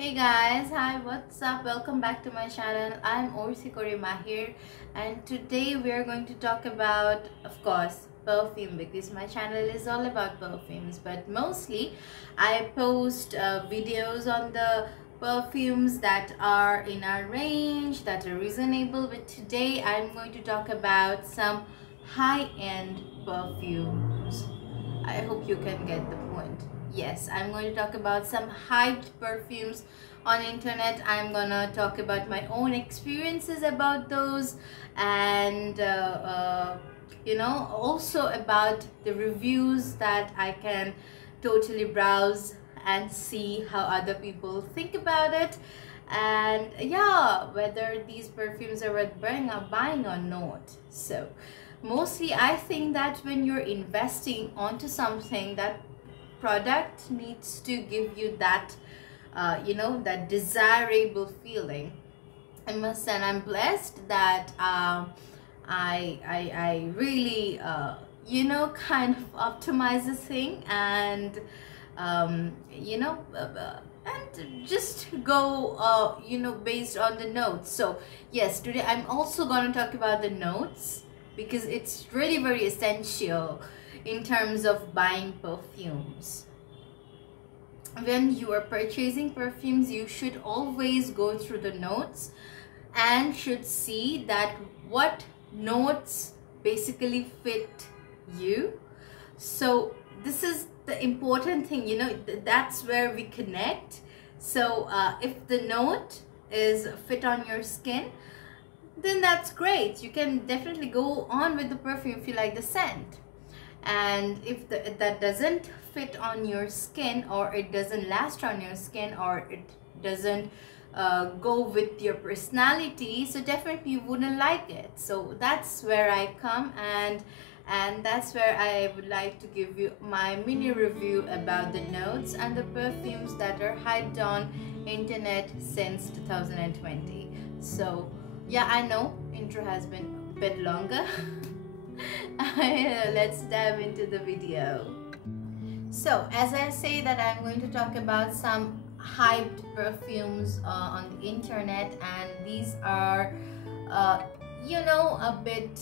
Hey guys, hi, what's up? Welcome back to my channel. I'm Orsi Korima here, and today we are going to talk about, of course, perfume, because my channel is all about perfumes, but mostly I post videos on the perfumes that are in our range, that are reasonable. But today I'm going to talk about some high-end perfumes. I hope you can get the point. Yes, I'm going to talk about some hyped perfumes on internet. I'm gonna talk about my own experiences about those, and also about the reviews that I can totally browse and see how other people think about it, and yeah, whether these perfumes are worth buying or not. So mostly I think that when you're investing onto something, that product needs to give you that that desirable feeling. I must say, and I'm blessed that I really kind of optimize the thing, and and just go based on the notes. So yes, today I'm also going to talk about the notes, because it's really very essential in terms of buying perfumes. When you are purchasing perfumes, you should always go through the notes and should see that what notes basically fit you. So this is the important thing, that's where we connect. So if the note is fit on your skin, then that's great. You can definitely go on with the perfume if you like the scent. And if that doesn't fit on your skin, or it doesn't last on your skin, or it doesn't go with your personality, so definitely you wouldn't like it. So that's where I come, and that's where I would like to give you my mini review about the notes and the perfumes that are hyped on internet since 2020. So yeah, I know intro has been a bit longer. Let's dive into the video. So as I say that I'm going to talk about some hyped perfumes on the internet, and these are a bit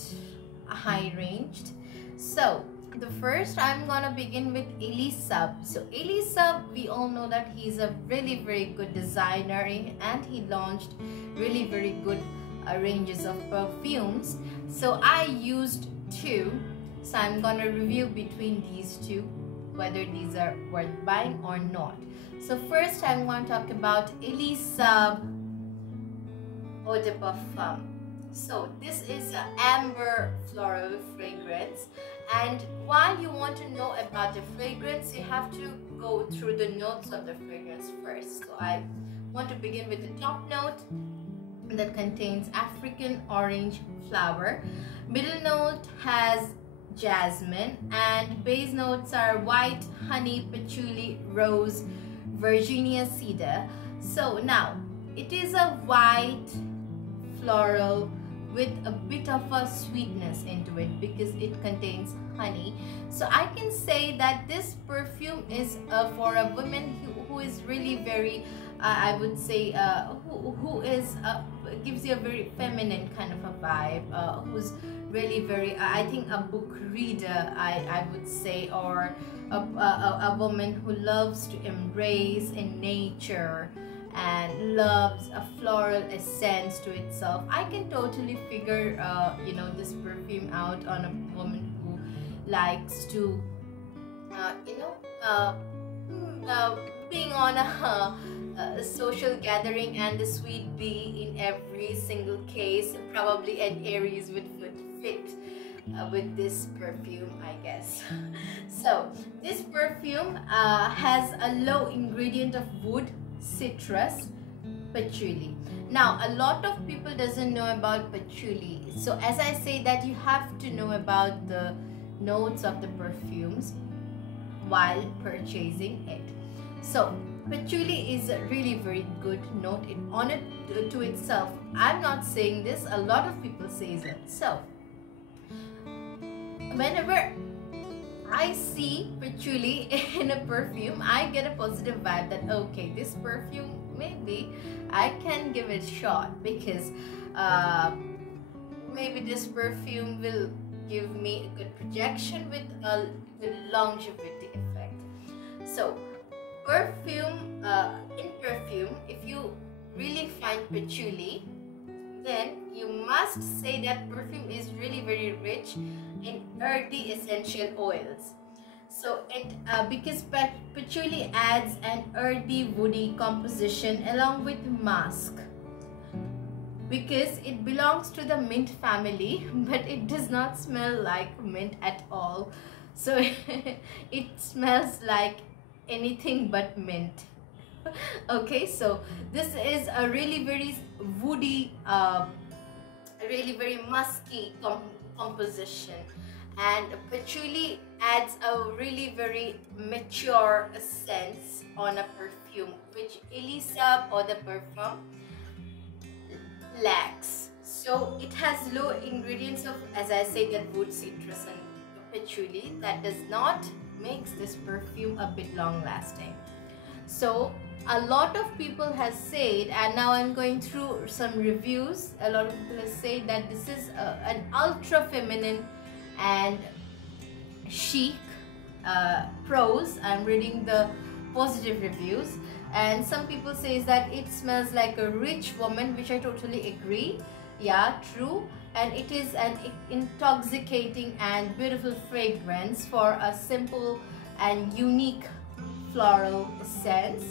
high ranged. So the first, I'm gonna begin with Elie Sub. So Elie Sub, we all know that he's a really very good designer, and he launched really very good ranges of perfumes. So I used two, so I'm gonna review between these two, whether these are worth buying or not. So first, I'm going to talk about Elie Sub Eau de Parfum. So this is an amber floral fragrance, and while you want to know about the fragrance, you have to go through the notes of the fragrance first. So I want to begin with the top note, that contains African orange flower. Middle note has jasmine, and base notes are white, honey, patchouli, rose, Virginia cedar. So now it is a white floral with a bit of a sweetness into it, because it contains honey. So I can say that this perfume is for a woman who is really very I would say who is gives you a very feminine kind of a vibe, who's really very I think a book reader, I would say, or a woman who loves to embrace in nature and loves a floral essence to itself. I can totally figure this perfume out on a woman who likes to being on a social gathering, and the sweet bee in every single case. Probably an Aries would fit with this perfume, I guess. So this perfume has a low ingredient of wood, citrus, patchouli. Now a lot of people doesn't know about patchouli, so as I say that you have to know about the notes of the perfumes while purchasing it. So patchouli is a really very good note on it to itself. I'm not saying this, a lot of people say it. So whenever I see patchouli in a perfume, I get a positive vibe that okay, this perfume maybe I can give it a shot, because maybe this perfume will give me a good projection with a good longevity effect. So in perfume, if you really find patchouli, then you must say that perfume is really very rich in earthy essential oils. So because patchouli adds an earthy woody composition along with musk, because it belongs to the mint family, but it does not smell like mint at all. So it smells like anything but mint. Okay, so this is a really very woody, really very musky composition, and patchouli adds a really very mature sense on a perfume, which Elisa or the perfume lacks. So it has low ingredients of, as I say, that wood, citrus and patchouli, that does not makes this perfume a bit long lasting. So a lot of people has said, and now I'm going through some reviews, a lot of people have said that this is an ultra feminine and chic pros. I'm reading the positive reviews, and some people say that it smells like a rich woman, which I totally agree. Yeah, true. And it is an intoxicating and beautiful fragrance for a simple and unique floral scent.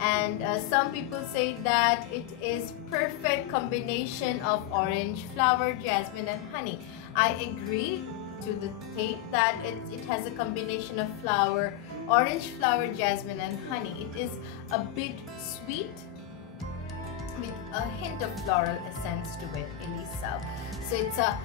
And some people say that it is perfect combination of orange flower, jasmine and honey. I agree to the tape that it has a combination of orange flower, jasmine and honey. It is a bit sweet with a hint of floral essence to it, Elisa. So it's a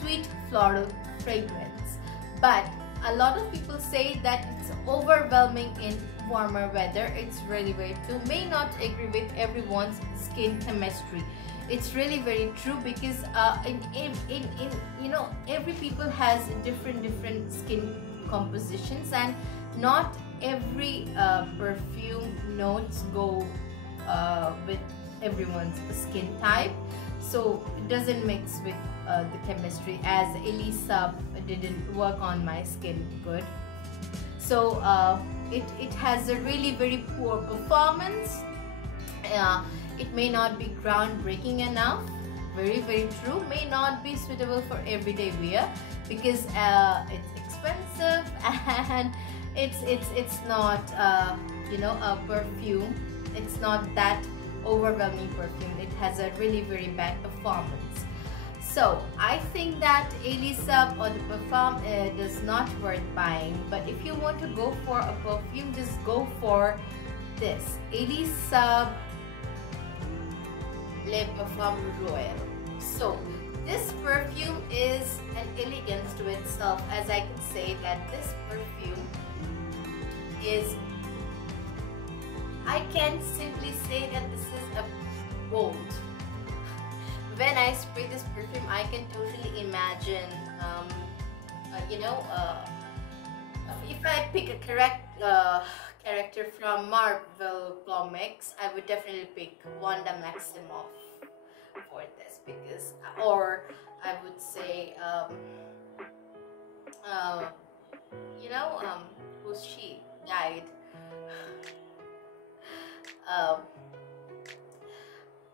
sweet floral fragrance. But a lot of people say that it's overwhelming in warmer weather. It's really very true. May not agree with everyone's skin chemistry. It's really very true, because every people has different skin compositions, and not every perfume notes go with everyone's skin type, so it doesn't mix with the chemistry, as Elisa didn't work on my skin good. So it has a really very poor performance. It may not be groundbreaking enough, very true. May not be suitable for everyday wear, because it's expensive and it's not a perfume. It's not that overwhelming perfume. It has a really very bad performance. So I think that Elisa or the perfume is not worth buying. But if you want to go for a perfume, just go for this Elisa Le Parfum Royal. So this perfume is an elegance to itself, as I can say that this perfume is, I can simply say that this is a bold. When I spray this perfume, I can totally imagine, if I pick a character from Marvel Comics, I would definitely pick Wanda Maximoff for this, because, or I would say, who's she? Died.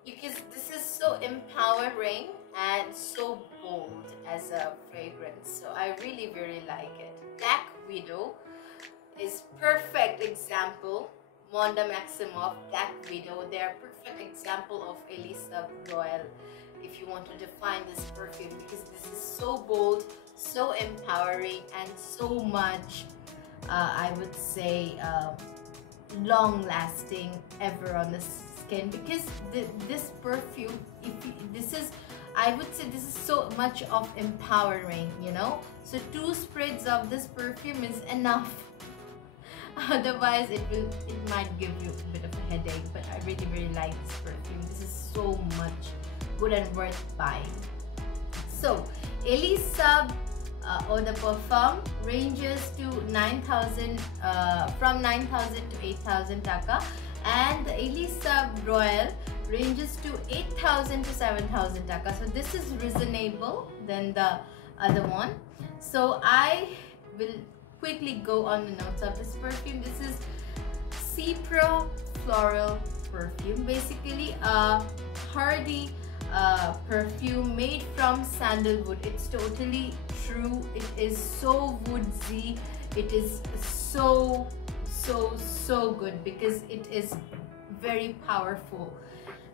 Because this is so empowering and so bold as a fragrance, so I really like it. Black Widow is perfect example. Wanda Maximoff, Black Widow, they are perfect example of Elisa Royal if you want to define this perfume, because this is so bold, so empowering, and so much I would say long lasting ever on the skin. Because this perfume, I would say this is so much of empowering, so 2 sprays of this perfume is enough. Otherwise it might give you a bit of a headache. But I really like this perfume. This is so much good and worth buying. So Elisa eau de parfum ranges to 9,000 from 9,000 to 8,000 taka, and the Elisa Royal ranges to 8,000 to 7,000 taka. So this is reasonable than the other one. So I will quickly go on the notes of this perfume. This is Cipro Floral perfume, basically a hardy perfume made from sandalwood. It's totally true. It is so woodsy. It is so good because it is very powerful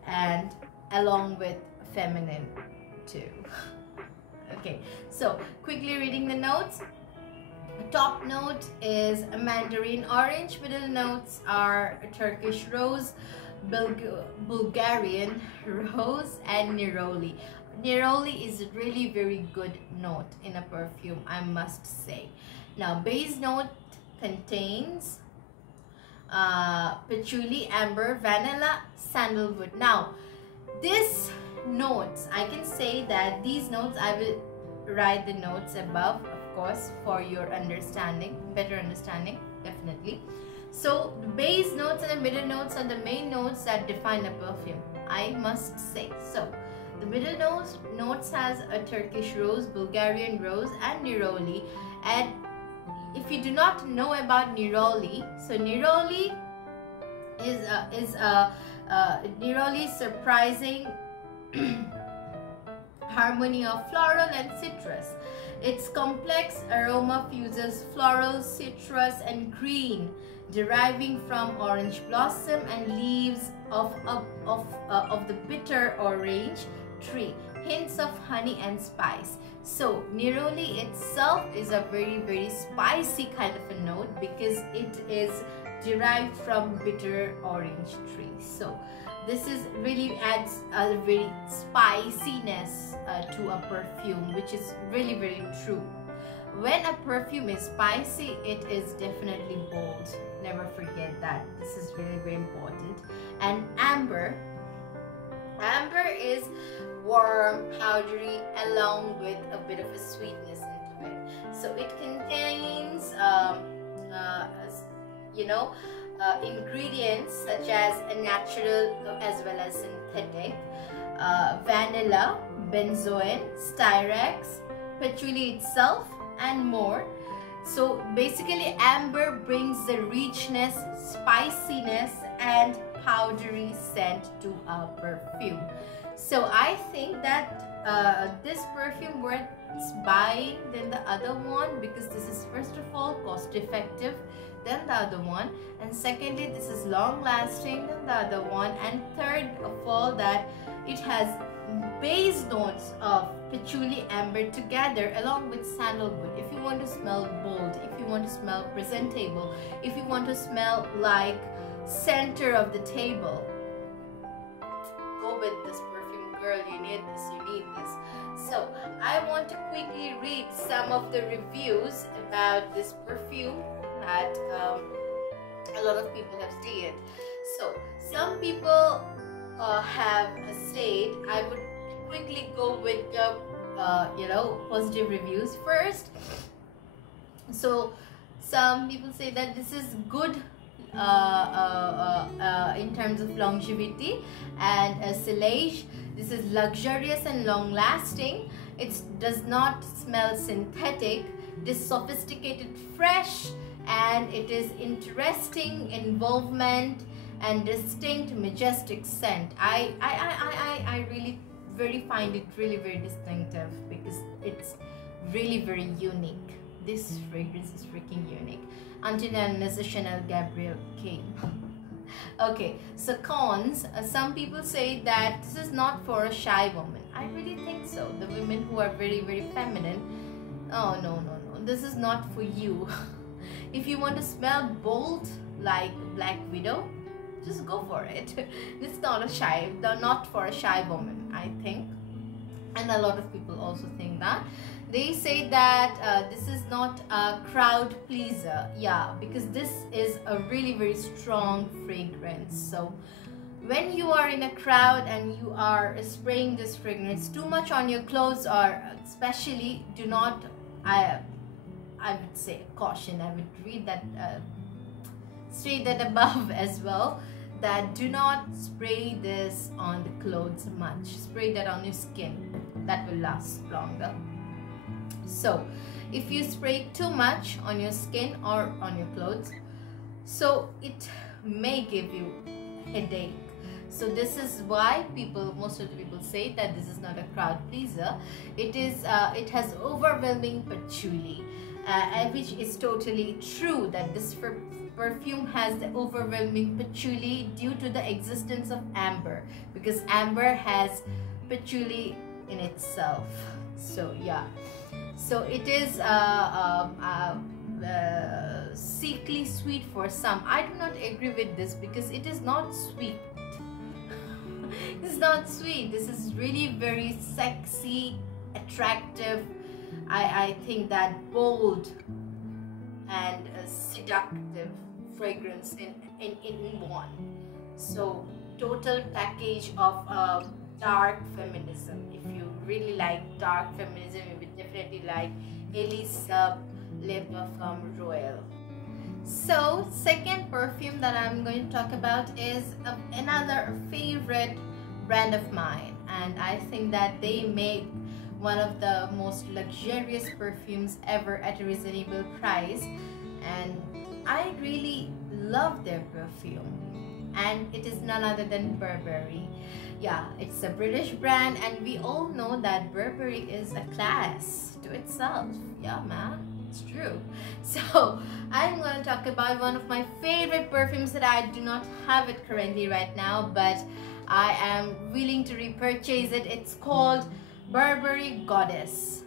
and along with feminine too. Okay, so quickly reading the notes. Top note is a mandarin orange, middle notes are Turkish rose, Bulgarian rose, and neroli. Neroli is a really very good note in a perfume, I must say. Now base note contains patchouli, amber, vanilla, sandalwood. Now this notes, I can say that these notes, I will write the notes above, of course, for your understanding, better understanding, definitely. So the base notes and the middle notes are the main notes that define a perfume, I must say. So the middle notes has a Turkish rose, Bulgarian rose, and neroli. And if you do not know about neroli, so neroli is neroli surprising harmony of floral and citrus. Its complex aroma fuses floral, citrus, and green, deriving from orange blossom and leaves of the bitter orange tree, hints of honey and spice. So neroli itself is a very spicy kind of a note because it is derived from bitter orange tree. So this is really adds a very spiciness to a perfume, which is really very true. When a perfume is spicy, it is definitely bold. Never forget that. This is really very important. And amber is warm, powdery, along with a bit of a sweetness into it. So it contains ingredients such as a natural as well as synthetic, vanilla, benzoin, styrax, patchouli itself, and more. So basically amber brings the richness, spiciness, and powdery scent to a perfume. So I think that this perfume worth buying than the other one, because this is first of all cost effective than the other one, and secondly this is long lasting than the other one, and third of all that it has base notes of patchouli, amber together along with sandalwood. If you want to smell bold, if you want to smell presentable, if you want to smell like center of the table, go with this perfume, girl. You need this, you need this. So I want to quickly read some of the reviews about this perfume that a lot of people have stated. So some people have said, I would quickly go with the positive reviews first. So some people say that this is good in terms of longevity and sillage. This is luxurious and long lasting. It does not smell synthetic. It is sophisticated, fresh, and it is interesting involvement and distinct, majestic scent. I really find it really very distinctive because it's really very unique. This fragrance is freaking unique. Until unless the Chanel Gabrielle came. Okay, so cons. Some people say that this is not for a shy woman. I really think so. The women who are very feminine. Oh no. This is not for you. If you want to smell bold like Black Widow, just go for it. It's not for a shy woman, I think. And a lot of people also think that. They say that this is not a crowd pleaser. Yeah, because this is a really very strong fragrance. So when you are in a crowd and you are spraying this fragrance too much on your clothes, or especially do not I would say caution. I would read that state that above as well, that do not spray this on the clothes much. Spray that on your skin. That will last longer. So if you spray too much on your skin or on your clothes, so it may give you headache. So this is why most of the people say that this is not a crowd pleaser. It has overwhelming patchouli, which is totally true, that this perfume has the overwhelming patchouli due to the existence of amber, because amber has patchouli in itself. So yeah, so it is sickly sweet for some. I do not agree with this because it is not sweet. It's not sweet. This is really very sexy, attractive. I think that bold and seductive fragrance in one. So total package of dark feminism. If you really like dark feminism, you would definitely like Elise Le Parfum Royal. So second perfume that I'm going to talk about is another favorite brand of mine, and I think that they make one of the most luxurious perfumes ever at a reasonable price, and I really love their perfume, and it is none other than Burberry. Yeah, it's a British brand, and we all know that Burberry is a class to itself. Yeah, man. It's true. So I'm going to talk about one of my favorite perfumes that I do not have it currently right now, but I am willing to repurchase it. It's called Burberry Goddess.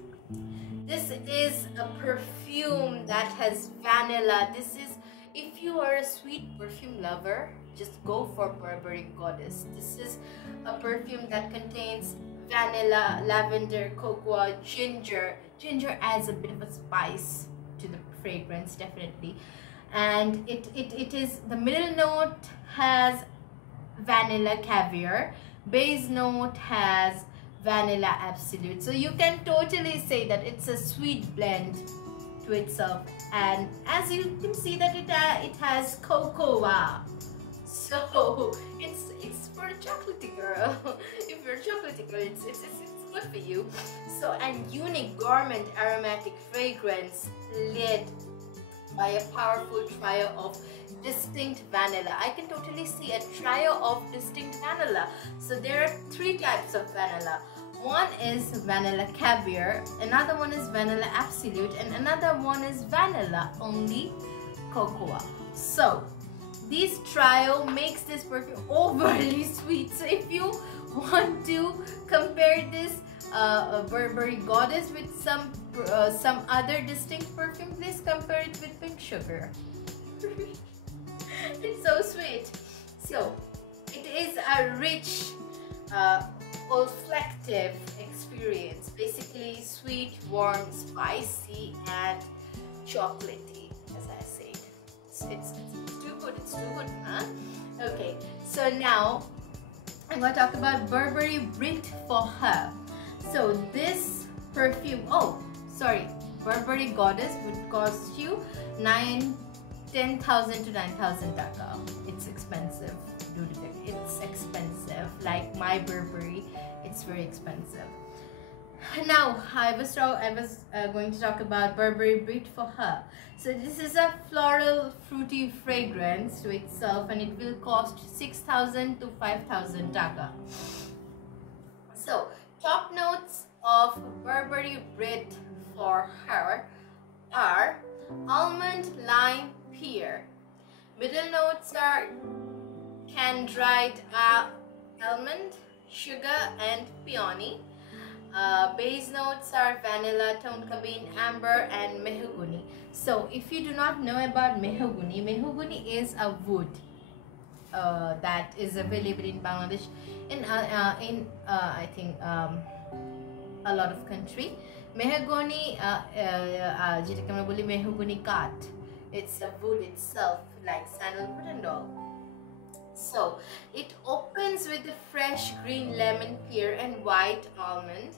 This is a perfume that has vanilla. This is, if you are a sweet perfume lover, just go for Burberry Goddess. This is a perfume that contains vanilla, lavender, cocoa, ginger. Ginger adds a bit of a spice to the fragrance, definitely. And it is, the middle note has vanilla caviar, base note has vanilla absolute. So you can totally say that it's a sweet blend to itself. And as you can see that it has cocoa. So it's for a chocolatey girl. If you're a chocolatey girl, it's good for you. So, an unique gourmet aromatic fragrance led by a powerful trio of distinct vanilla. I can totally see a trio of distinct vanilla. So there are three types of vanilla. One is vanilla caviar, another one is vanilla absolute, and another one is vanilla only cocoa. So this trio makes this perfume overly sweet. So if you want to compare this Burberry Goddess with some other distinct perfume, please compare it with Pink Sugar. It's so sweet. So it is a rich olfactive experience, basically sweet, warm, spicy, and chocolatey, as I said. It's too good. It's too good, huh? Okay, so now I'm going to talk about Burberry Brit for Her. So this perfume, Burberry Goddess would cost you 10,000 to 9,000 taka. It's expensive, dude. It's expensive. Like my Burberry, it's very expensive. Now I was going to talk about Burberry Brit for Her. So this is a floral fruity fragrance to itself, and it will cost 6,000 to 5,000 taka. So top notes of Burberry Brit for Her are almond, lime, pear. Middle notes are can-dried almond, sugar, and peony. Base notes are vanilla, tonka bean, amber, and mahogany. So if you do not know about mahogany, mahogany is a wood that is available in Bangladesh, in I think a lot of country. Mahogany, যেটাকে আমরা বলি mahogany কাঠ, it's a wood itself, like sandalwood and all. So it opens with the fresh green lemon, pear, and white almond.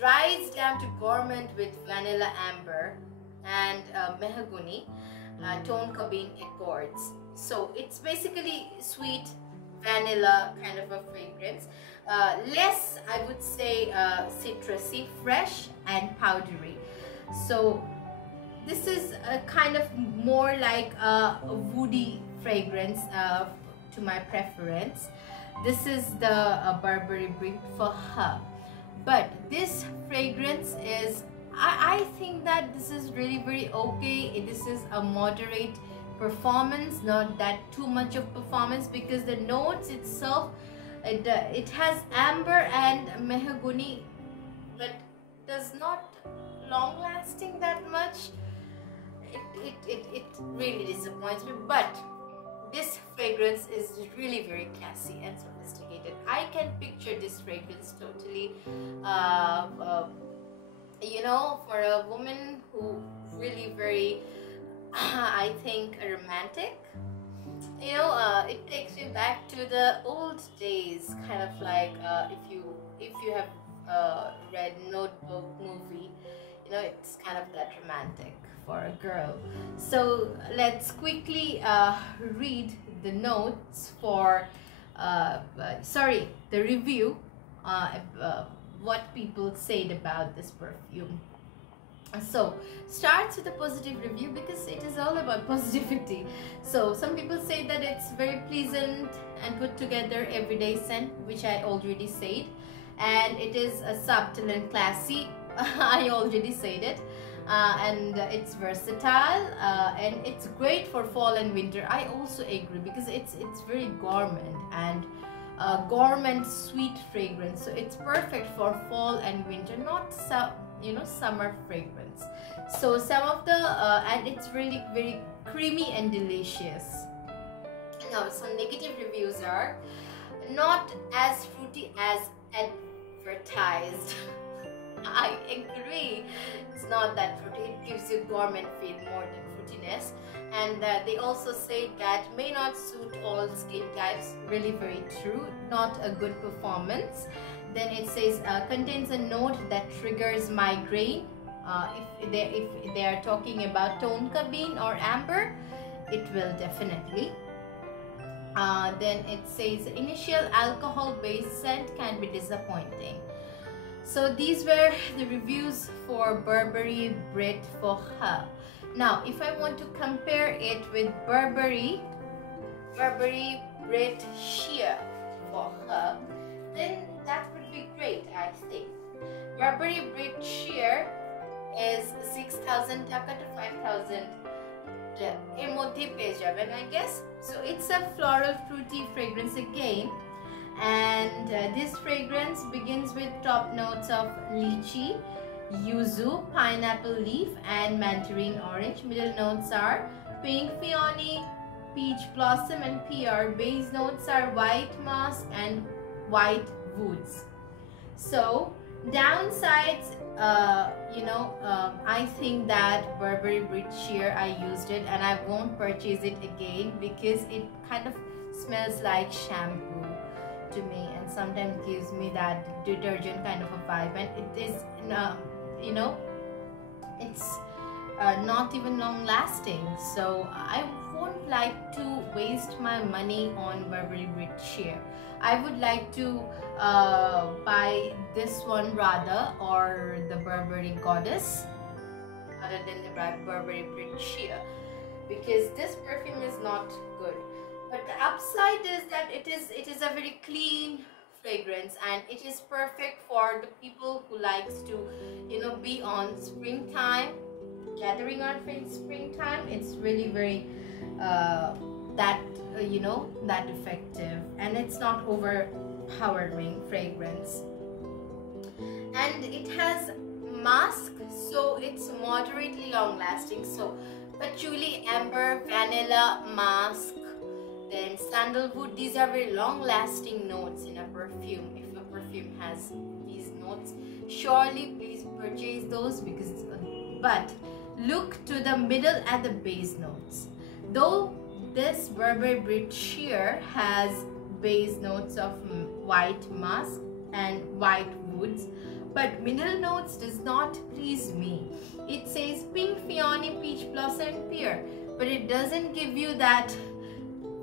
dries down to gourmand with vanilla amber and mahogany, tonka bean accords. So it's basically sweet vanilla kind of a fragrance, less, I would say, citrusy, fresh and powdery. So this is a kind of more like a woody fragrance, to my preference. This is the Burberry Brick for her. But this fragrance is, I think that this is really very okay. This is a moderate performance, not that too much of performance, because the notes itself, it has amber and mahogany, but does not long lasting that much. It really disappoints me. But this fragrance is really very classy and sophisticated. I can picture this fragrance totally, you know, for a woman who really very I think romantic. You know, it takes me back to the old days, kind of like if you have read Notebook movie, you know, it's kind of that romantic for a girl. So let's quickly read the notes for the review, what people said about this perfume. So starts with a positive review, because it is all about positivity. So some people say that it's very pleasant and put together everyday scent, which I already said, and it is subtle and classy. I already said it. And it's versatile, and it's great for fall and winter. I also agree, because it's very gourmand and gourmand sweet fragrance, so it's perfect for fall and winter, not summer fragrance. So some of the and it's really very creamy and delicious. Now some negative reviews are not as fruity as advertised. I agree, it's not that fruity. It gives you gourmand feel more than fruitiness. And they also say that may not suit all skin types. Really very true. Not a good performance. Then it says contains a note that triggers migraine. If they are talking about tonka bean or amber, it will definitely. Then it says initial alcohol-based scent can be disappointing. So these were the reviews for Burberry Brit for her. Now, if I want to compare it with Burberry Brit Sheer for her, then that would be great, I think. Burberry Brit Sheer is 6,000 taka to 5,000 এর মধ্যে পেয়ে যাবেন, I guess. So it's a floral fruity fragrance again, and this fragrance begins with top notes of lychee, yuzu, pineapple leaf and mandarin orange. Middle notes are pink peony, peach blossom and pear. Base notes are white musk and white woods. So downsides, I think that Burberry Brit Sheer, I used it and I won't purchase it again because it kind of smells like shampoo to me and sometimes gives me that detergent kind of a vibe, and it is it's not even long lasting, so I won't like to waste my money on Burberry Brit Sheer. I would like to buy this one rather, or the Burberry Goddess, rather than the Burberry Brit Sheer, because this perfume is not good. But the upside is that it is a very clean fragrance, and it is perfect for the people who likes to be on springtime, gathering on springtime. It's really very that effective, and it's not overpowering fragrance, and it has musk, so it's moderately long lasting. So patchouli, amber, vanilla, musk, then sandalwood, these are very long lasting notes in a perfume. If a perfume has these notes, surely please purchase those, because but look to the middle and the base notes. Though this Burberry Brit Sheer has base notes of white musk, and white woods, but middle notes does not please me. It says pink, peony, peach blossom and pear, but it doesn't give you that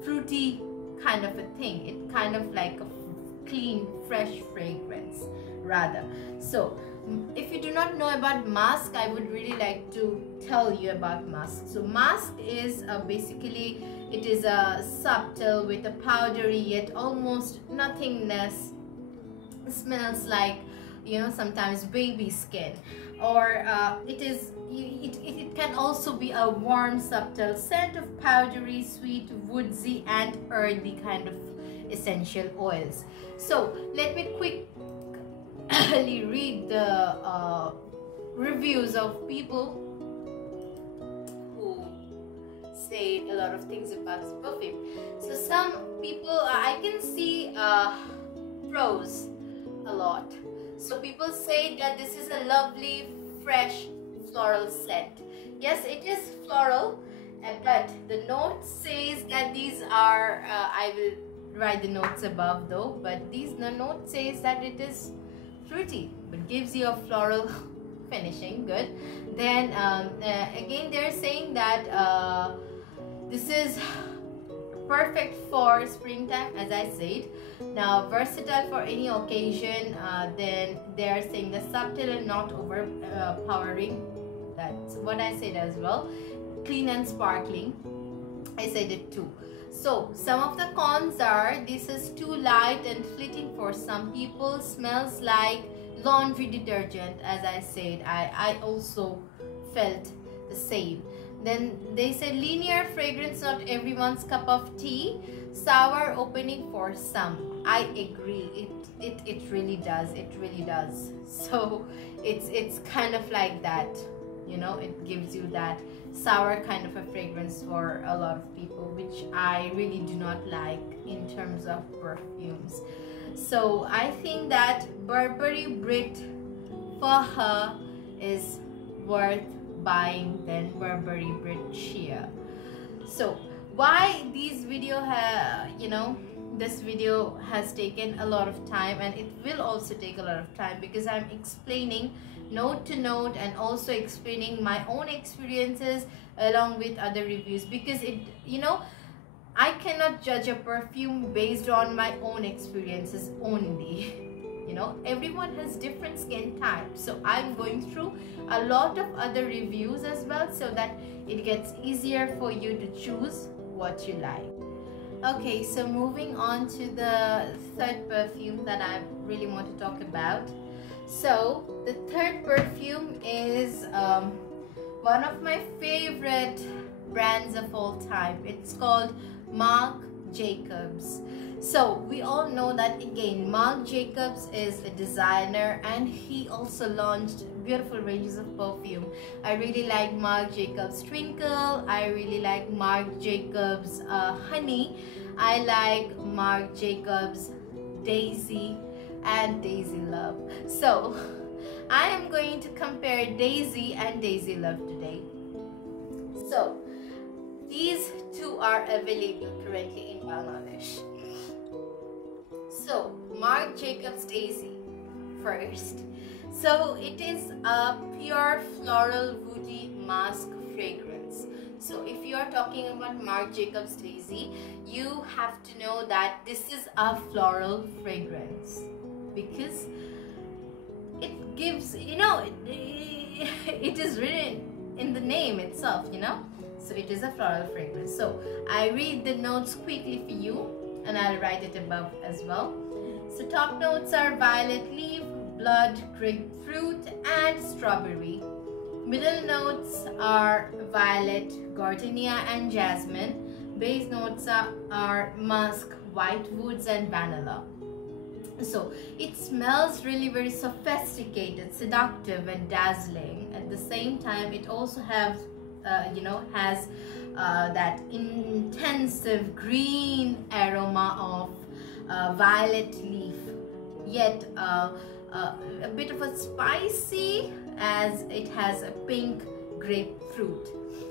fruity kind of a thing. It kind of like a clean, fresh fragrance rather. So if you do not know about musk, I would really like to tell you about musk. So musk is basically, it is a subtle with a powdery yet almost nothingness. It smells like, you know, sometimes baby skin, or it can also be a warm subtle scent of powdery, sweet, woodsy and earthy kind of essential oils. So let me quickly read the reviews of people who say a lot of things about this perfume. So some people, I can see pros a lot. So people say that this is a lovely fresh floral scent. Yes, it is floral, but the note says that these are I will write the notes above though, but the note says that it is fruity but gives you a floral finishing. Good. Then again they're saying that this is perfect for springtime, as I said. Now versatile for any occasion. Then they are saying the subtle and not overpowering. That's what I said as well. Clean and sparkling, I said it too. So some of the cons are, this is too light and fleeting for some people, smells like laundry detergent, as I said. I also felt the same. Then they said linear fragrance, not everyone's cup of tea, sour opening for some. I agree, it really does, it really does. So it's kind of like that, you know, it gives you that sour kind of a fragrance for a lot of people, which I really do not like in terms of perfumes. So I think that Burberry Brit for her is worth buying than Burberry Brit Sheer. So why these video this video has taken a lot of time, and it will also take a lot of time because I'm explaining note to note and also explaining my own experiences along with other reviews, because it, you know, I cannot judge a perfume based on my own experiences only. You know, everyone has different skin types, so I'm going through a lot of other reviews as well, so that it gets easier for you to choose what you like. Okay, so moving on to the third perfume that I really want to talk about. So the third perfume is one of my favorite brands of all time. It's called Marc Jacobs. So we all know that, again, Marc Jacobs is a designer and he also launched beautiful ranges of perfume. I really like Marc Jacobs Twinkle, I really like Marc Jacobs Honey, I like Marc Jacobs Daisy and Daisy Love. So I am going to compare Daisy and Daisy Love today. So these two are available currently in Bangladesh. So Marc Jacobs Daisy first. So it is a pure floral woody musk fragrance. So if you are talking about Marc Jacobs Daisy, you have to know that this is a floral fragrance, because it gives, you know, it is written in the name itself, you know. So it is a floral fragrance. So I read the notes quickly for you and I'll write it above as well. So top notes are violet leaf, blood, grapefruit and strawberry. Middle notes are violet, gardenia and jasmine. Base notes are musk, white woods and vanilla. So it smells really very sophisticated, seductive and dazzling. At the same time, it also has that intensive green aroma of violet leaf, yet a bit of a spicy, as it has a pink grapefruit.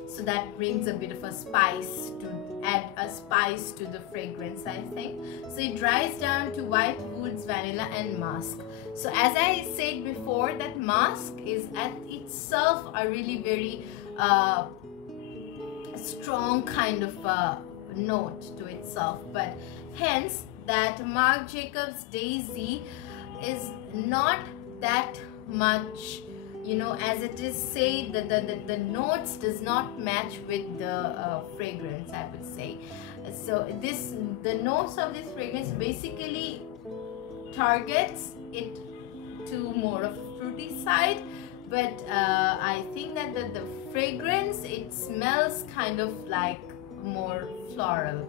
So that brings a bit of a spice, to add a spice to the fragrance, I think. So it dries down to white woods, vanilla and musk. So as I said before, that musk is at itself a really very strong kind of note to itself, but hence that Marc Jacobs Daisy is not that much, you know, as it is said that the notes does not match with the fragrance, I would say. So the notes of this fragrance basically targets it to more of a fruity side, but I think that the fragrance, it smells kind of like more floral,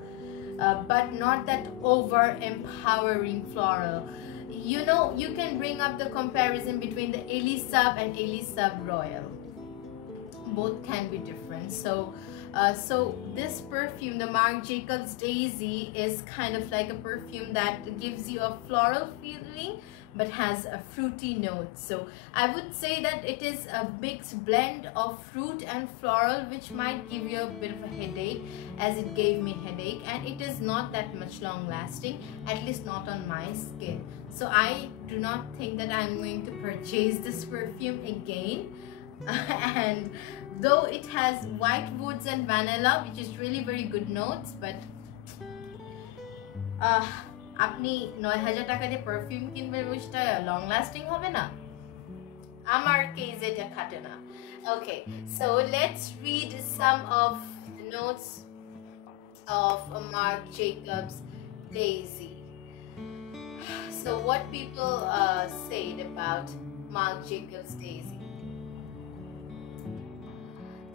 but not that over empowering floral. You know, you can bring up the comparison between the Elie Sub and Elie Sub Royal. Both can be different. So this perfume, the Marc Jacobs Daisy, is kind of like a perfume that gives you a floral feeling but has a fruity note. So I would say that it is a mixed blend of fruit and floral, which might give you a bit of a headache, as it gave me headache, and it is not that much long lasting, at least not on my skin. So I do not think that I'm going to purchase this perfume again. And though it has white woods and vanilla, which is really very good notes, but আপনি ৯,০০০ টাকা দিয়ে perfume কিনবেন, ওইটা long lasting হবে না, আমার case এটা খাটে না। Okay, so let's read some of the notes of Marc Jacobs Daisy. So what people said about Marc Jacobs Daisy.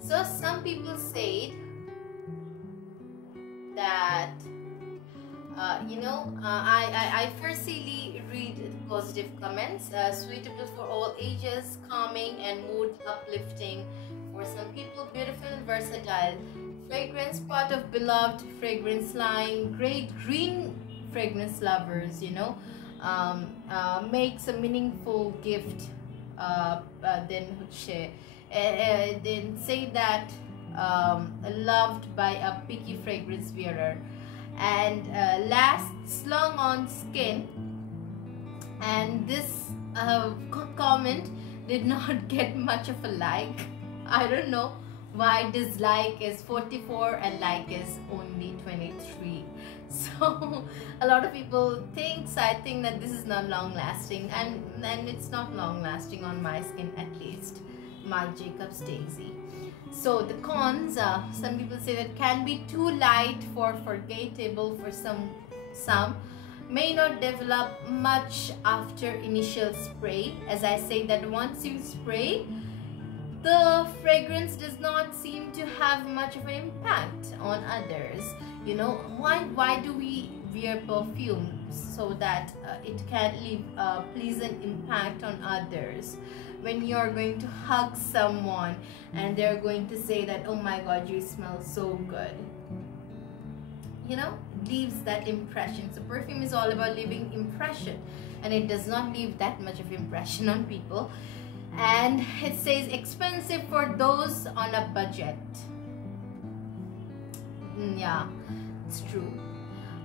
So some people said that I firstly read positive comments, suitable for all ages, calming and mood uplifting for some people, beautiful and versatile, fragrance part of beloved fragrance line, great green fragrance lovers, you know, makes a meaningful gift, then say that loved by a picky fragrance wearer, and lasts long on skin. And this comment did not get much of a like. I don't know why dislike is 44 and like is only 23. So a lot of people I think that this is not long lasting, and it's not long lasting on my skin, at least Marc Jacobs Daisy. So the cons, some people say that can be too light for forgettable for some, may not develop much after initial spray. As I say that once you spray, the fragrance does not seem to have much of an impact on others. You know, why do we wear perfume? So that it can leave a pleasant impact on others. When you're going to hug someone and they're going to say that, oh my god, you smell so good, you know, leaves that impression. So perfume is all about leaving impression, and it does not leave that much of impression on people. And it says expensive for those on a budget. Yeah, it's true.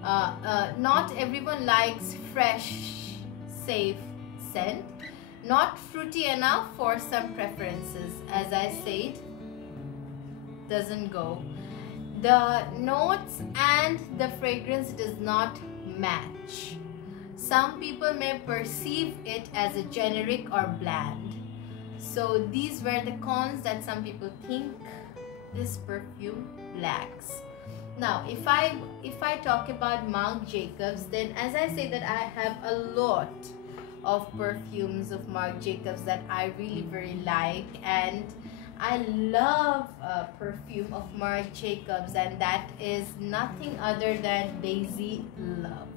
Not everyone likes fresh, safe scent. Not fruity enough for some preferences, as I said, doesn't go. The notes and the fragrance does not match. Some people may perceive it as a generic or bland. So these were the cons that some people think this perfume lacks. Now if I talk about Marc Jacobs, then as I say that I have a lot of perfumes of Marc Jacobs that I really very like, and I love perfume of Marc Jacobs, and that is nothing other than Daisy Love.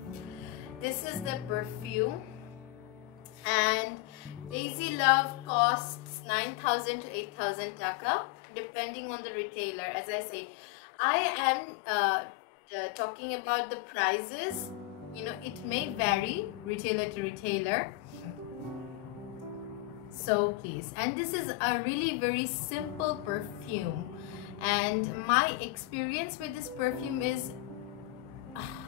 This is the perfume, and Daisy Love costs 9,000 to 8,000 taka depending on the retailer. As I say, I am talking about the prices. You know, it may vary retailer to retailer, So please, and this is a really very simple perfume, and my experience with this perfume is,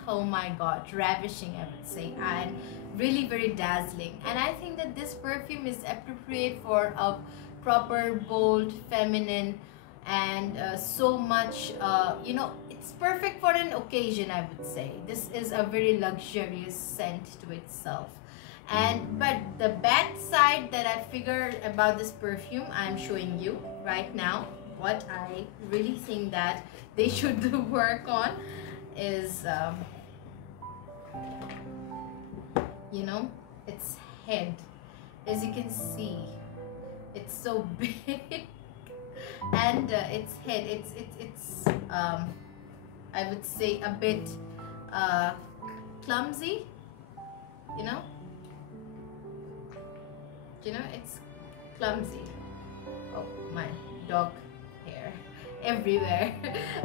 oh my god, ravishing, I would say, and really very dazzling. And I think that this perfume is appropriate for a proper bold feminine, and so much, you know, it's perfect for an occasion, I would say. This is a very luxurious scent to itself. And but the bad side that I figured about this perfume, I'm showing you right now. What I really think that they should work on is, you know, its head. As you can see, it's so big. And its head, it's I would say a bit clumsy, you know, it's clumsy. Oh, my dog hair everywhere.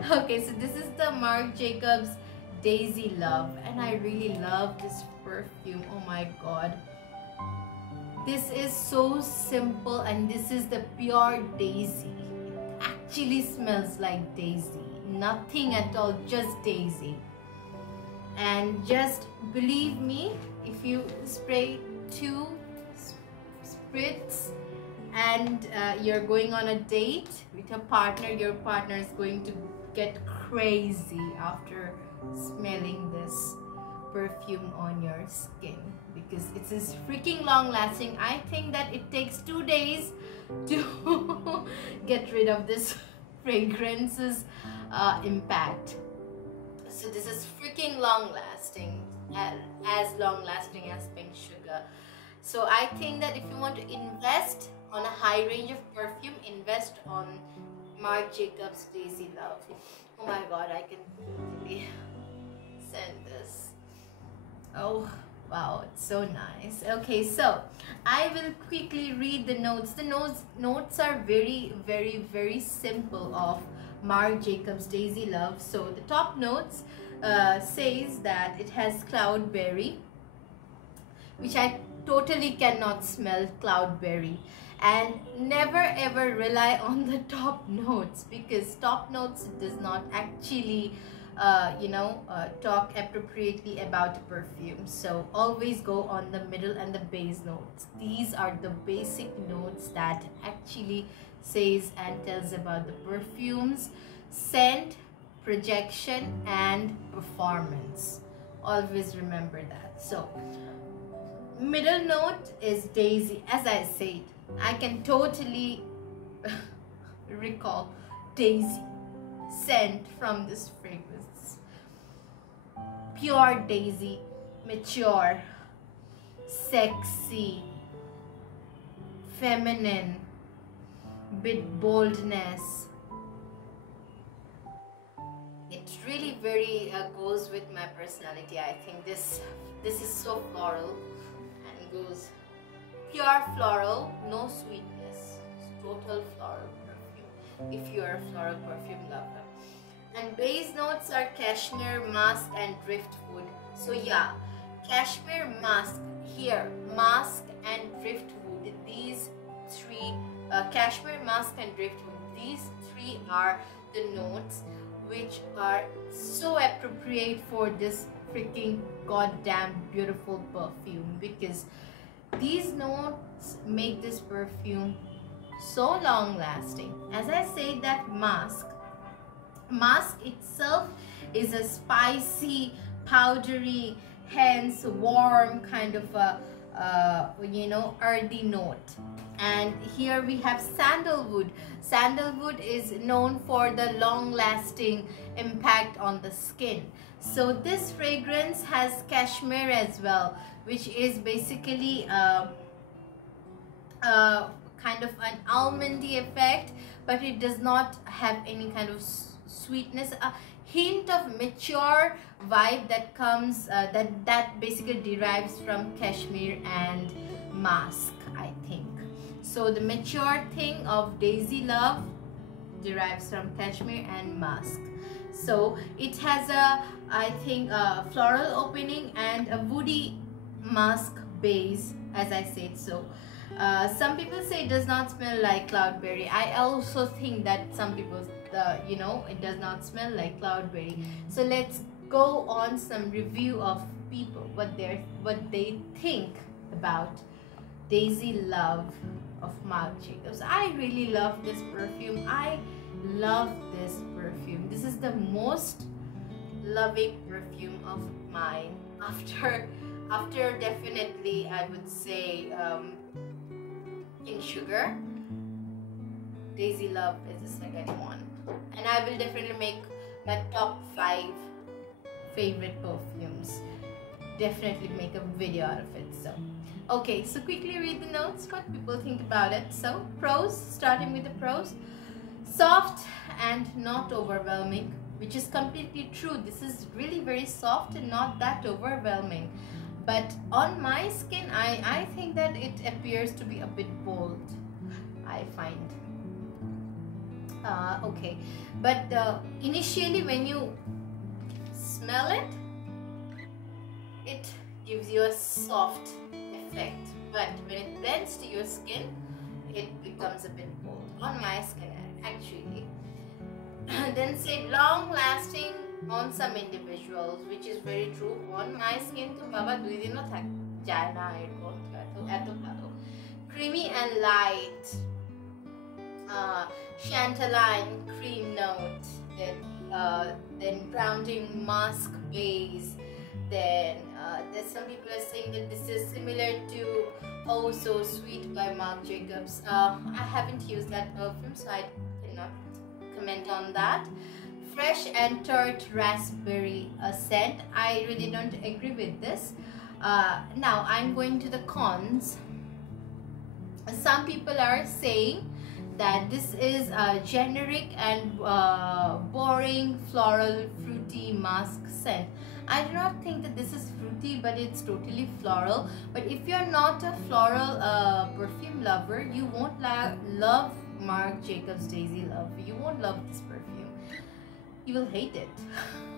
Okay, so this is the Marc Jacobs Daisy Love, and I really love this perfume. Oh my god, this is so simple, and this is the pure daisy. It actually smells like daisy, nothing at all, just daisy. And just believe me, if you spray 2 spritz and you're going on a date with a partner, your partner is going to get crazy after smelling this perfume on your skin, because it is freaking long lasting. I think that it takes 2 days to get rid of this fragrance's impact. So this is freaking long lasting, as long lasting as Pink Sugar. So I think that if you want to invest on a high range of perfume, invest on Marc Jacobs Daisy Love. Oh my god, I can totally send this. Oh wow, it's so nice. Okay, so I will quickly read the notes. The notes are very, very, very simple of Marc Jacobs Daisy Love. So the top notes says that it has cloudberry, which I totally cannot smell cloudberry. And never ever rely on the top notes, because top notes does not actually talk appropriately about a perfume. So always go on the middle and the base notes. These are the basic notes that actually says and tells about the perfume's scent, projection, and performance. Always remember that. So middle note is daisy. As I said, I can totally recall daisy scent from this fragrance. Pure daisy, mature, sexy, feminine, bit boldness. It really very goes with my personality. I think this is so floral and goes pure floral, no sweetness, total floral perfume if you are a floral perfume lover. And base notes are cashmere, musk, and driftwood. So yeah, cashmere, musk, here musk and driftwood, these three, cashmere, musk, and driftwood, these three are the notes which are so appropriate for this freaking goddamn beautiful perfume, because these notes make this perfume so long lasting. As I say, that musk itself is a spicy, powdery, hence warm kind of a earthy note. And here we have sandalwood. Sandalwood is known for the long lasting impact on the skin. So this fragrance has cashmere as well, which is basically kind of an almondy effect, but it does not have any kind of sweetness. A hint of mature vibe that comes that basically derives from cashmere and musk, I think. So the mature thing of Daisy Love derives from cashmere and musk. So it has a, I think, a floral opening and a woody musk base, as I said. So Some people say it does not smell like cloudberry. I also think that some people, you know, it does not smell like cloudberry. So let's go on some review of people, what they think about Daisy Love of Marc Jacobs. I really love this perfume. I love this perfume. This is the most loving perfume of mine after definitely I would say In Sugar. Daisy Love is the second one, and I will definitely make my top 5 favorite perfumes. Definitely make a video out of it. So okay, so quickly read the notes, what people think about it. So pros, starting with the pros: soft and not overwhelming, which is completely true. This is really very soft and not that overwhelming, but on my skin I think that it appears to be a bit bold, I find. Okay, but initially when you smell it, it gives you a soft effect, but when it blends to your skin, it becomes a bit bold on my skin actually. Then say long lasting on some individuals, which is very true. On my skin to baba 2 dino thak jay na eto eto bhalo. Creamy and light, chantaline cream note, then grounding musk base. Then there's some people are saying that this is similar to Oh So Sweet by Marc Jacobs. I haven't used that perfume, so I cannot comment on that. Fresh and tart raspberry scent. I really don't agree with this. Now I'm going to the cons. Some people are saying that this is a generic and boring floral fruity musk scent. I do not think that this is fruity, but it's totally floral. But if you're not a floral perfume lover, you won't love Marc Jacobs Daisy Love. You won't love this perfume. You will hate it.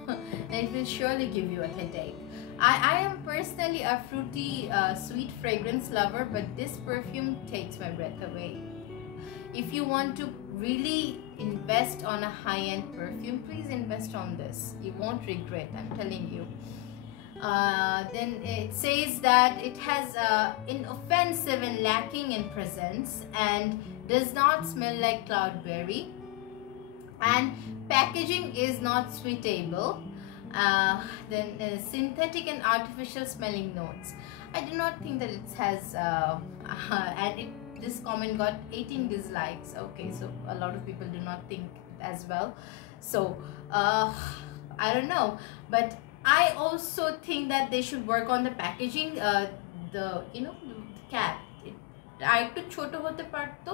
And it will surely give you a headache. I am personally a fruity sweet fragrance lover, but this perfume takes my breath away. If you want to really invest on a high-end perfume, please invest on this. You won't regret, I'm telling you. Then it says that it has inoffensive and lacking in presence and does not smell like cloudberry, and packaging is not suitable. Then synthetic and artificial smelling notes. I do not think that it has and this comment got 18 dislikes. Okay, so a lot of people do not think as well. So I don't know, but I also think that they should work on the packaging. The you know, the cap, I একটু ছোট হতে পারতো,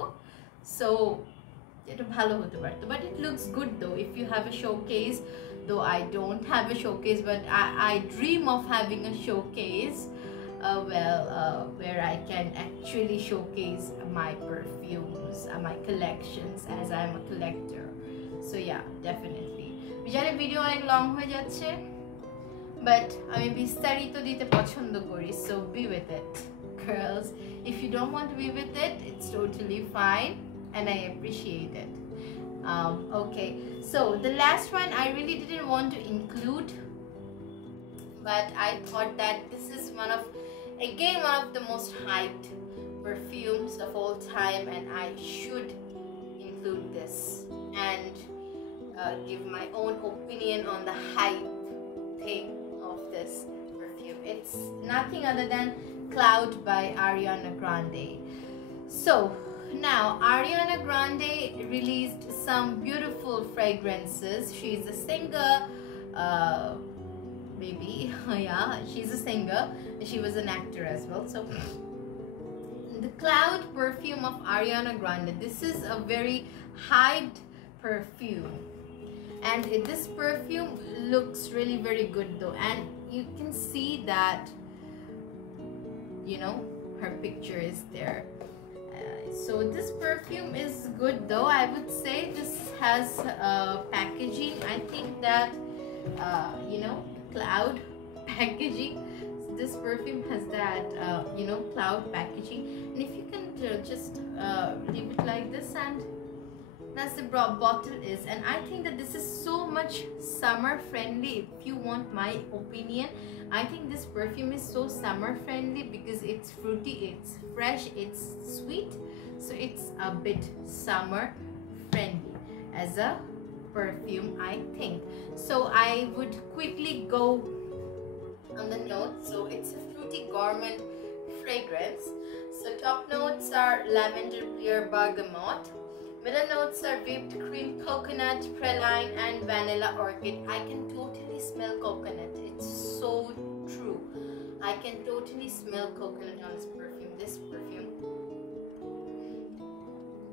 so এটা ভালো হতে পারতো, but it looks good though if you have a showcase. Though I don't have a showcase, but I dream of having a showcase where I can actually showcase my perfumes and my collections, as I'm a collector. So yeah, definitely. Bijare video অনেক long হয়ে যাচ্ছে, but আমি বিস্তারিত দিতে পছন্দ করি, so be with it, girls. If you don't want to be with it, it's totally fine, and I appreciate it. Okay, so the last one I really didn't want to include, but I thought that this is one of the most hyped perfumes of all time, and I should include this and give my own opinion on the hype thing of this perfume. It's nothing other than Cloud by Ariana Grande. So now Ariana Grande released some beautiful fragrances. She's a singer, maybe yeah, she's a singer. She was an actor as well. So the Cloud perfume of Ariana Grande, this is a very hyped perfume, and this perfume looks really very good though, and you can see that, you know, her picture is there. So this perfume is good though. I would say this has packaging. I think that you know, Cloud packaging this perfume has that you know, cloud packaging, and if you can just leave it like this, and that's the bottle is. And I think that this is so much summer friendly. If you want my opinion, I think this perfume is so summer friendly because it's fruity, it's fresh, it's sweet, so it's a bit summer friendly as a perfume, I think. So I would quickly go on the notes. So it's a fruity gourmand fragrance. So top notes are lavender, clear, bergamot. Middle notes are whipped cream, coconut, praline, and vanilla orchid. I can totally smell coconut. It's so true. I can totally smell coconut on this perfume. This perfume,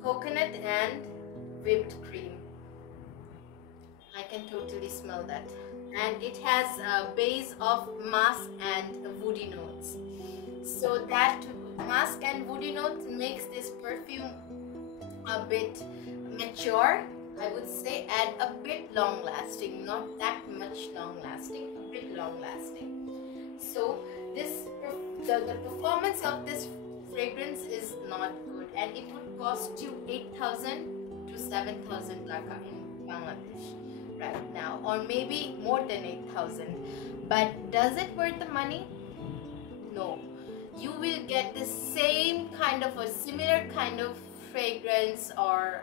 coconut and whipped cream. I can totally smell that. And it has a base of musk and woody notes. So that musk and woody notes makes this perfume a bit mature, I would say, and a bit long lasting. Not that much long lasting, a bit long lasting. So this the performance of this fragrance is not good, and it would cost you 8,000 to 7,000 taka in Bangladesh right now, or maybe more than 8,000. But does it worth the money? No. You will get the same kind of, a similar kind of fragrance or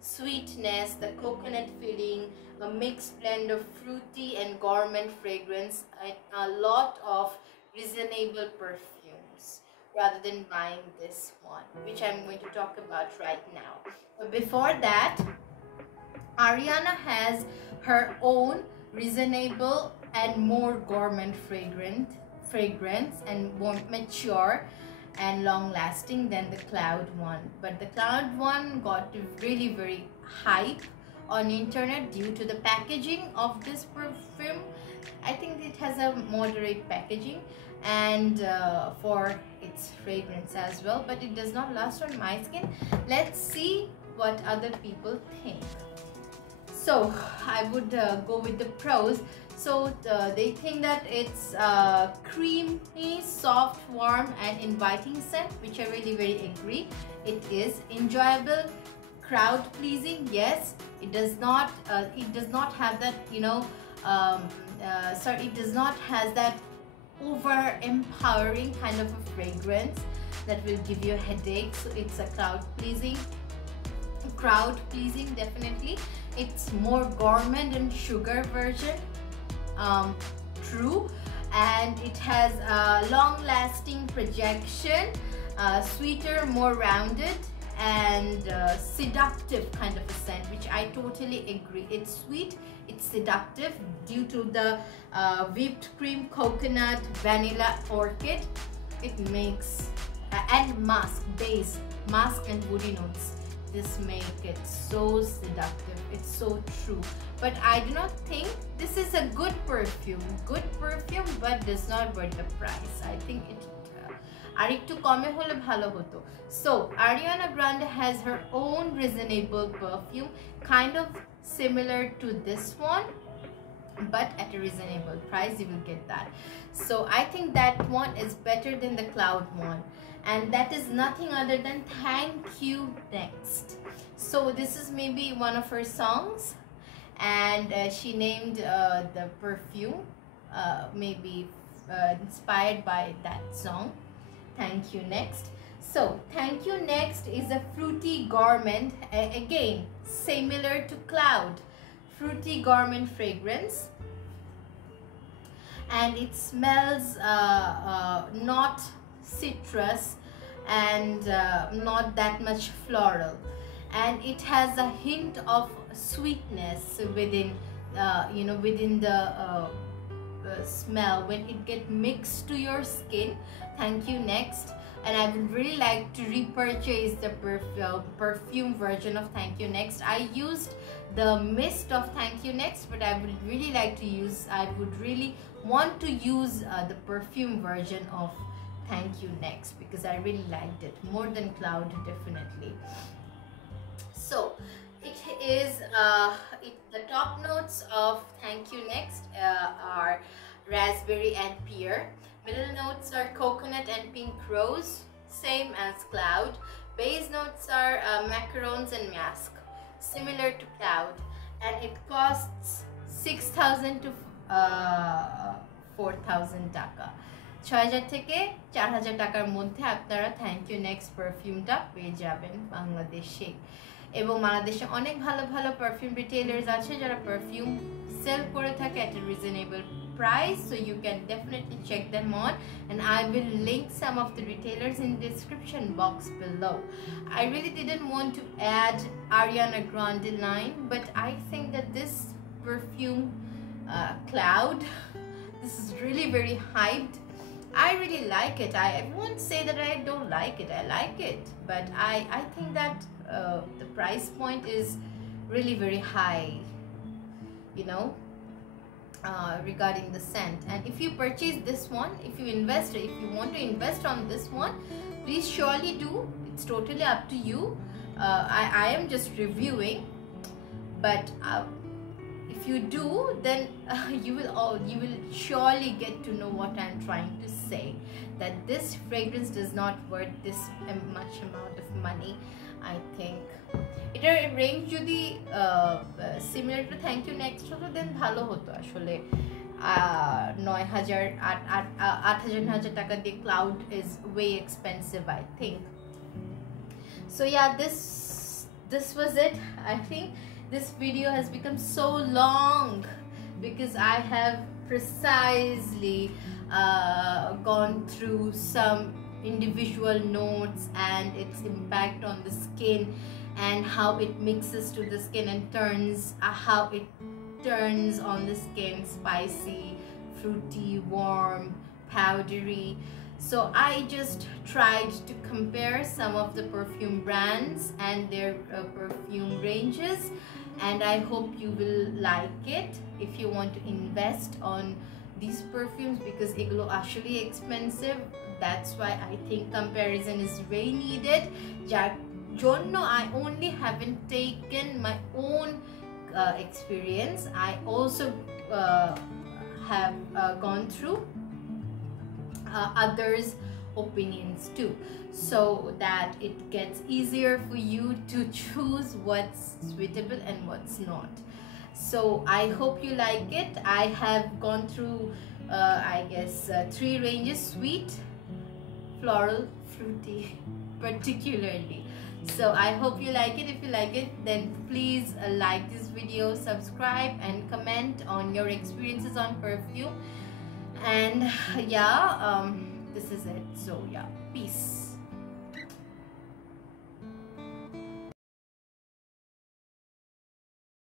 sweetness, the coconut feeling, a mixed blend of fruity and gourmand fragrance, and a lot of reasonable perfumes, rather than buying this one, which I'm going to talk about right now. But before that, Ariana has her own reasonable and more gourmand fragrance and more mature and long lasting than the Cloud one. But the Cloud one got really very hype on internet due to the packaging of this perfume. I think it has a moderate packaging, and for its fragrance as well, but it does not last on my skin. Let's see what other people think. So I would go with the pros. So they think that it's creamy, soft, warm, and inviting scent, which I really very agree. It is enjoyable, crowd pleasing. Yes, it does not have that, you know, sorry, it does not has that over empowering kind of a fragrance that will give you a headache. So it's a crowd pleasing definitely. It's more gourmand and sugar version, true, and it has a long lasting projection, sweeter, more rounded, and seductive kind of a scent, which I totally agree. It's sweet, it's seductive due to the whipped cream, coconut, vanilla, orchid. It makes and musk and woody notes. This make it so seductive. It's so true. But I do not think this is a good perfume, but does not worth the price. I think it আরেকটু কমে হলে ভালো হতো. So Ariana Grande has her own reasonable perfume, kind of similar to this one, but at a reasonable price. You will get that. So I think that one is better than the Cloud one, and that is nothing other than Thank You Next. So this is maybe one of her songs, and she named the perfume maybe inspired by that song, Thank You Next. So Thank You Next is a fruity gourmand, again similar to Cloud, fruity gourmand fragrance, and it smells not citrus and not that much floral, and it has a hint of sweetness within within the smell when it get mixed to your skin. Thank You Next, and I would really like to repurchase the perfume version of Thank You Next. I used the mist of Thank You Next, but I would really want to use the perfume version of Thank You Next, because I really liked it more than Cloud, definitely. So it is the top notes of Thank You Next are raspberry and pear. Middle notes are coconut and pink rose, same as cloud. Base notes are macarons and musk, similar to cloud, and it costs 6,000 to 4,000 টাকা। 6,000 থেকে 4,000 টাকার মধ্যে আপনারা thank you next পারফিউমটা পেয়ে যাবেন বাংলাদেশে। এবং বাংলাদেশে অনেক ভালো ভালো পারফিউম রিটেলার্স আছে যারা পারফিউম সেল করে থাকে at a reasonable price, so you can definitely check them on, and I will link some of the retailers in the description box below. I really didn't want to add Ariana Grande line, but I think that this perfume cloud, this is really very hyped. I really like it. I won't say that I don't like it. I like it, but I think that the price point is really very high, you know, regarding the scent. And if you purchase this one, if you want to invest on this one, please surely do. It's totally up to you. I am just reviewing, but if you do, then you will surely get to know what I'm trying to say, that this fragrance does not worth this much amount of money. I think এটার range যদি similar to thank you next হতো then ভালো হতো আসলে। 9,000 8,000 টাকা দিয়ে cloud is way expensive I think. So yeah, this was it. I think this video has become so long because I have precisely gone through some individual notes and its impact on the skin and how it mixes to the skin and turns how it turns on the skin, spicy, fruity, warm, powdery. So I just tried to compare some of the perfume brands and their perfume ranges, and I hope you will like it if you want to invest on these perfumes, because eglo actually expensive. That's why I think comparison is very needed. Jonno I only haven't taken my own experience, I also have gone through others' opinions too, so that it gets easier for you to choose what's suitable and what's not. So I hope you like it. I have gone through I guess 3 ranges: sweet, floral, fruity particularly. So I hope you like it. If you like it, then please like this video, subscribe and comment on your experiences on perfume. And yeah, this is it. So yeah, peace.